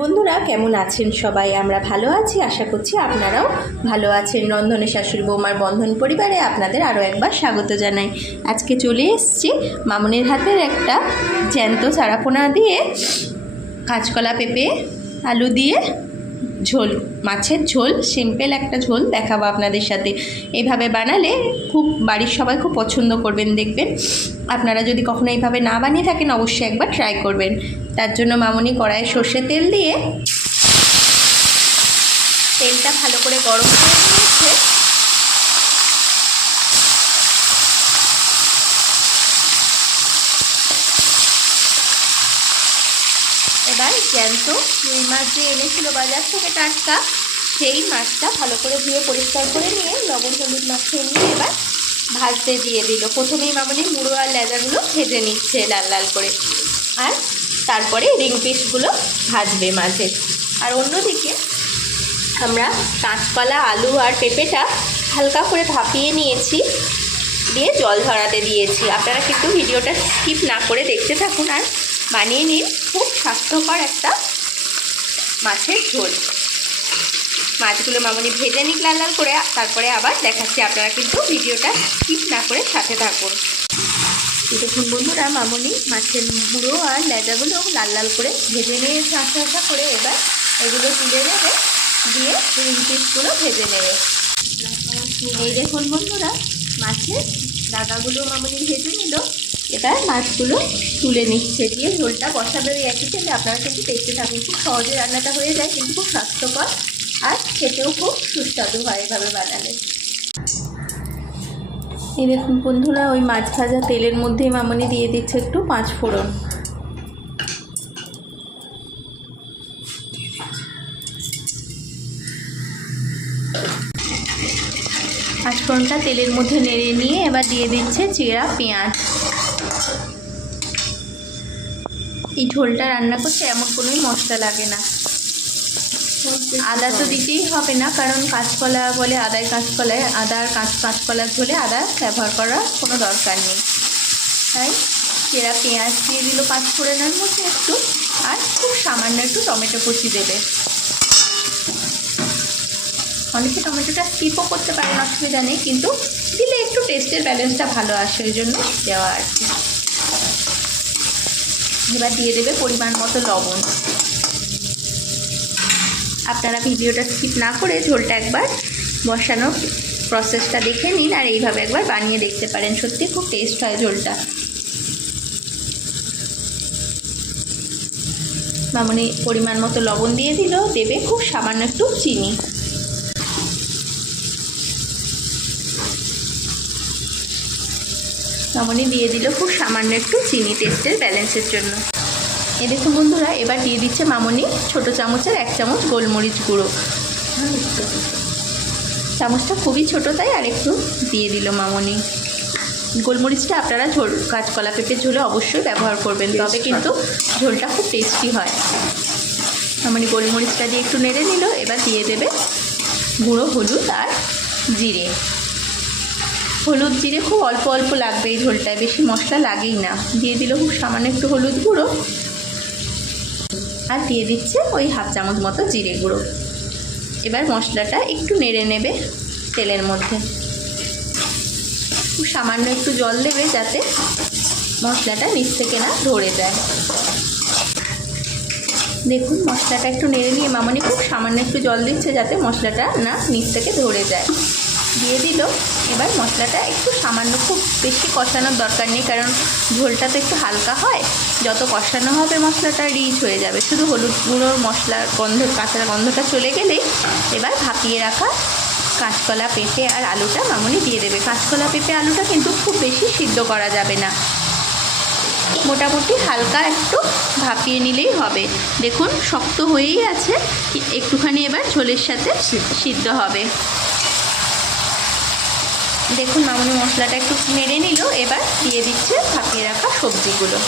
বন্ধুরা কেমন আছেন সবাই? আমরা ভালো আছি, আশা করছি আপনারাও ভালো আছেন। রন্ধনে শাশুড়ি বৌমার বন্ধন পরিবারে আপনাদের আরও একবার স্বাগত জানাই। আজকে চলে এসেছি মামুনির হাতের একটা জ্যান্ত চারাপোনা দিয়ে কাঁচকলা পেঁপে আলু দিয়ে ঝোল, মাছের ঝোল, সিম্পল একটা ঝোল দেখাবো আপনাদের সাথে। এইভাবে বানালে খুব বাড়ির সবাই খুব পছন্দ করবেন, দেখবেন। আপনারা যদি কখনো এইভাবে না বানিয়ে থাকেন অবশ্যই একবার ট্রাই করবেন। তার জন্য মামুনি কড়াইয়ে সর্ষের তেল দিয়ে তেলটা ভালো করে গরম করে নিয়েছে। এবার জ্যান্ত রুই মাছ যে এনেছিল বাজার থেকে টাটকা, সেই মাছটা ভালো করে ধুয়ে পরিষ্কার করে নিয়ে লবণ হলুদ মাখিয়ে নিয়ে এবার ভাজতে দিয়ে দিল। প্রথমেই মামুনি মুড়ো আর লেজাগুলো ভেজে নিচ্ছে লাল লাল করে, আর তারপরে রিং পিসগুলো ভাজবে মাঝে। আর অন্যদিকে আমরা কাঁচকলা, আলু আর পেঁপেটা হালকা করে ভাপিয়ে নিয়েছি, দিয়ে জল ঝরাতে দিয়েছি। আপনারা কিন্তু ভিডিওটা স্কিপ না করে দেখতে থাকুন আর বানিয়ে নিন খুব স্বাস্থ্যকর একটা মাছের ঝোল। মাছগুলো মামুনি ভেজে নিক লাল লাল করে, তারপরে আবার দেখাচ্ছি। আপনারা কিন্তু ভিডিওটা স্কিপ না করে সাথে থাকুন। দেখুন বন্ধুরা, মামুনি মাছের মুড়ো আর লেজাগুলো লাল লাল করে ভেজে নিয়েছে আস্তে আস্তে করে। এবার এগুলো তুলে নেবে, দিয়ে রিং পিসগুলো ভেজে নেবে। এই দেখুন বন্ধুরা, মাছের ডাগাগুলো মামুনি ভেজে নিল। এবার মাছগুলো তুলে নিচ্ছে, দিয়ে ঝোলটা বসাবে ওই একই তেলে। আপনারা কিন্তু দেখতে থাকুন, খুব সহজে রান্নাটা হয়ে যায়, কিন্তু খুব স্বাস্থ্যকর আর খেতেও খুব সুস্বাদু হয় এভাবে বানালে। এই দেখুন বন্ধুরা, ওই মাছ ভাজা তেলের মধ্যেই মামুনি দিয়ে দিচ্ছে একটু পাঁচ ফোড়ন। পাঁচফোড়নটা তেলের মধ্যে নেড়ে নিয়ে এবার দিয়ে দিচ্ছে চেরা পেঁয়াজ। এই ঝোলটা রান্না করতে এমন কোনোই মশলা লাগে না। আদা তো দিতেই হবে না, কারণ কাঁচকলা বলে আদায় কাঁচকলায়, আদা আর কাঁচকলার ঝোলে আদা ব্যবহার করার কোনো দরকার নেই। তাই চেরা পেঁয়াজ দিয়ে দিল পাঁচফোড়নের মধ্যে একটু, আর খুব সামান্য একটু টমেটো কুচি দেবে। অনেকে টমেটোটা স্কিপও করতে পারেন, অসুবিধা নেই, কিন্তু দিলে একটু টেস্টের ব্যালেন্সটা ভালো আসে, ওই জন্য দেওয়া আর কি। এবার দিয়ে দেবে পরিমাণ মতো লবণ। আপনারা ভিডিওটা স্কিপ না করে ঝোলটা একবার বসানোর প্রসেসটা দেখে নিন, আর এইভাবে একবার বানিয়ে দেখতে পারেন, সত্যি খুব টেস্ট হয় ঝোলটা। মামুনি পরিমাণ মতো লবণ দিয়ে দিল, দেবে খুব সামান্য একটু চিনি। মামুনি দিয়ে দিল খুব সামান্য একটু চিনি টেস্টের ব্যালেন্সের জন্য। এই দেখুন বন্ধুরা, এবার দিয়ে দিচ্ছে মামুনি ছোটো চামচের 1 চামচ গোলমরিচ গুঁড়ো। চামচটা খুবই ছোটো, তাই আর একটু দিয়ে দিল মামুনি। গোলমরিচটা আপনারা ঝোল, কাঁচকলা পেঁপের ঝোলে অবশ্যই ব্যবহার করবেন, তবে কিন্তু ঝোলটা খুব টেস্টি হয়। মামুনি গোলমরিচটা দিয়ে একটু নেড়ে নিল। এবার দিয়ে দেবে গুঁড়ো হলুদ আর জিরে। হলুদ জিরে খুব অল্প অল্প লাগবে এই ঝোলটায়, বেশি মশলা লাগেই না। দিয়ে দিল খুব সামান্য একটু হলুদ গুঁড়ো, আর দিয়ে দিচ্ছে ওই 1/2 চামচ মতো জিরে গুঁড়ো। এবার মশলাটা একটু নেড়ে নেবে তেলের মধ্যে। খুব সামান্য একটু জল দেবে, যাতে মশলাটা নিচ থেকে না ধরে যায়। দেখুন মশলাটা একটু নেড়ে নিয়ে মামুনি খুব সামান্য একটু জল দিচ্ছে, যাতে মশলাটা না নিচ থেকে ধরে যায়। দিয়ে দিল। এবার মশলাটা একটু সামান্য, খুব বেশি কষানোর দরকার নেই, কারণ ঝোলটা তো একটু হালকা হয়। যত কষানো হবে মশলাটা রিচ হয়ে যাবে। শুধু হলুদ গুঁড়োর মশলার গন্ধ, কাঁচা গন্ধটা চলে গেলেই এবার ভাপিয়ে রাখা কাঁচকলা পেঁপে আর আলুটা মামুনি দিয়ে দেবে। কাঁচকলা পেঁপে আলুটা কিন্তু খুব বেশি সিদ্ধ করা যাবে না, মোটামুটি হালকা একটু ভাপিয়ে নিলেই হবে। দেখুন শক্ত হয়েই আছে, একটুখানি এবার ঝোলের সাথে সিদ্ধ হবে। দেখুন মামুনি মশলাটা একটু নেড়ে নিল। এবার দিয়ে দিচ্ছে ভাপিয়ে রাখা সবজিগুলো।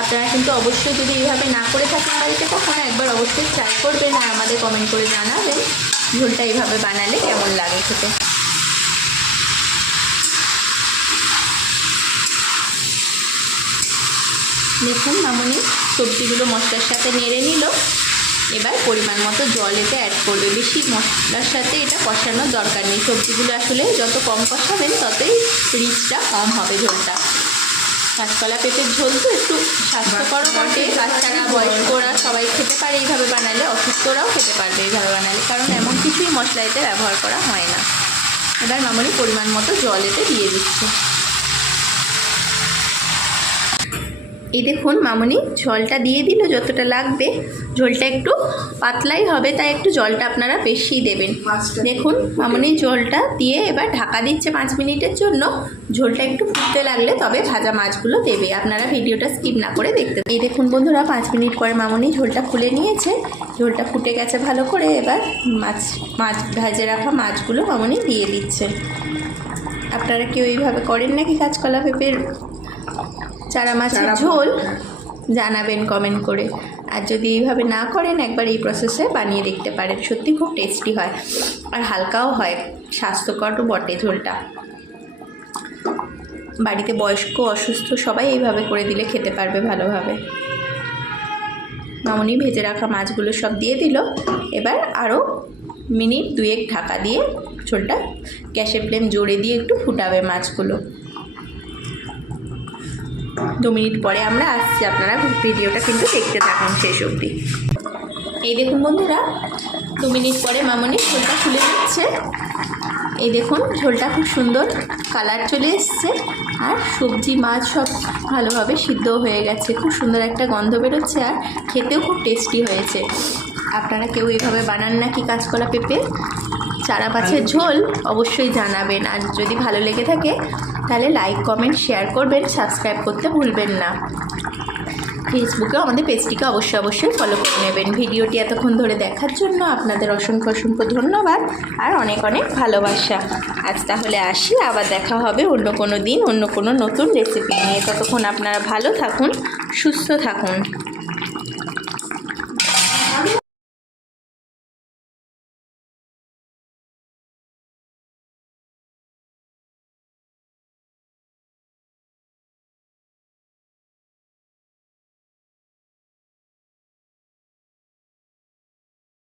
আপনারা কিন্তু অবশ্যই যদি এইভাবে না করে থাকেন বাড়িতে কখনো, একবার অবশ্যই ট্রাই করবেন, আর আমাদের কমেন্ট করে জানাবেন ঝোলটা এইভাবে বানালে কেমন লাগে খেতে। দেখুন মামনি সবজিগুলো মশলার সাথে নেড়ে নিল। এবার পরিমাণ মতো জল এতে অ্যাড করবে। বেশি মশলার সাথে এটা কষানোর দরকার নেই। সবজিগুলো আসলে যত কম কষাবেন ততই রিচটা কম হবে ঝোলটা। কাঁচকলা পেঁপের ঝোল তো একটু স্বাস্থ্যকর বটে, বাচ্চারা বয়স্করা সবাই খেতে পারে এইভাবে বানালে, অসুস্থরাও খেতে পারবে এইভাবে বানালে, কারণ এমন কিছুই মশলা এতে ব্যবহার করা হয় না। এবার মামনি পরিমাণ মতো জল এতে দিয়ে দিচ্ছে। এই দেখুন মামনি ঝোলটা দিয়ে দিল যতটা লাগবে। ঝোলটা একটু পাতলাই হবে, তাই একটু জলটা আপনারা বেশি দেবেন। দেখুন মামনি ঝোলটা দিয়ে এবার ঢাকা দিচ্ছে 5 মিনিটের জন্য। ঝোলটা একটু ফুটতে লাগলে তবে ভাজা মাছগুলো দেবে। আপনারা ভিডিওটা স্কিপ না করে দেখতে। এই দেখুন বন্ধুরা 5 মিনিট পরে মামনি ঝোলটা খুলে নিয়েছে। ঝোলটা ফুটে গেছে ভালো করে। এবার মাছ ভেজে রাখা মাছগুলো মামনি দিয়ে দিচ্ছে। আপনারা কেউ এইভাবে করেন নাকি কাঁচকলা পেঁপের চারা মাছের ঝোল? জানাবেন কমেন্ট করে। আর যদি এইভাবে না করেন একবার এই প্রসেসে বানিয়ে দেখতে পারেন, সত্যি খুব টেস্টি হয় আর হালকাও হয়, স্বাস্থ্যকরও বটে ঝোলটা। বাড়িতে বয়স্ক অসুস্থ সবাই এইভাবে করে দিলে খেতে পারবে ভালোভাবে। মামনি ভেজে রাখা মাছগুলো সব দিয়ে দিল। এবার আরও মিনিট 2 ঢাকা দিয়ে ঝোলটা গ্যাসের ফ্লেম জোরে দিয়ে একটু ফুটাবে মাছগুলো। 2 মিনিট পরে আমরা আসছি, আপনারা ভিডিওটা কিন্তু দেখতে থাকুন শেষ অবধি। এই দেখুন বন্ধুরা 2 মিনিট পরে মামনি ঝোলটা খুলে দিচ্ছে। এই দেখুন ঝোলটা খুব সুন্দর কালার চলে এসছে আর সবজি মাছ সব ভালোভাবে সিদ্ধ হয়ে গেছে। খুব সুন্দর একটা গন্ধ বেরোচ্ছে আর খেতেও খুব টেস্টি হয়েছে। আপনারা কেউ এইভাবে বানান নাকি কাঁচকলা পেঁপে চারা মাছের ঝোল? অবশ্যই জানাবেন। আর যদি ভালো লেগে থাকে তাহলে লাইক কমেন্ট শেয়ার করবেন, সাবস্ক্রাইব করতে ভুলবেন না। ফেসবুকেও আমাদের পেজটিকে অবশ্যই ফলো করে নেবেন। ভিডিওটি এতক্ষণ ধরে দেখার জন্য আপনাদের অসংখ্য ধন্যবাদ আর অনেক ভালোবাসা। আজ তাহলে আসি, আবার দেখা হবে অন্য কোনো দিন অন্য কোনো নতুন রেসিপি নিয়ে। ততক্ষণ আপনারা ভালো থাকুন, সুস্থ থাকুন।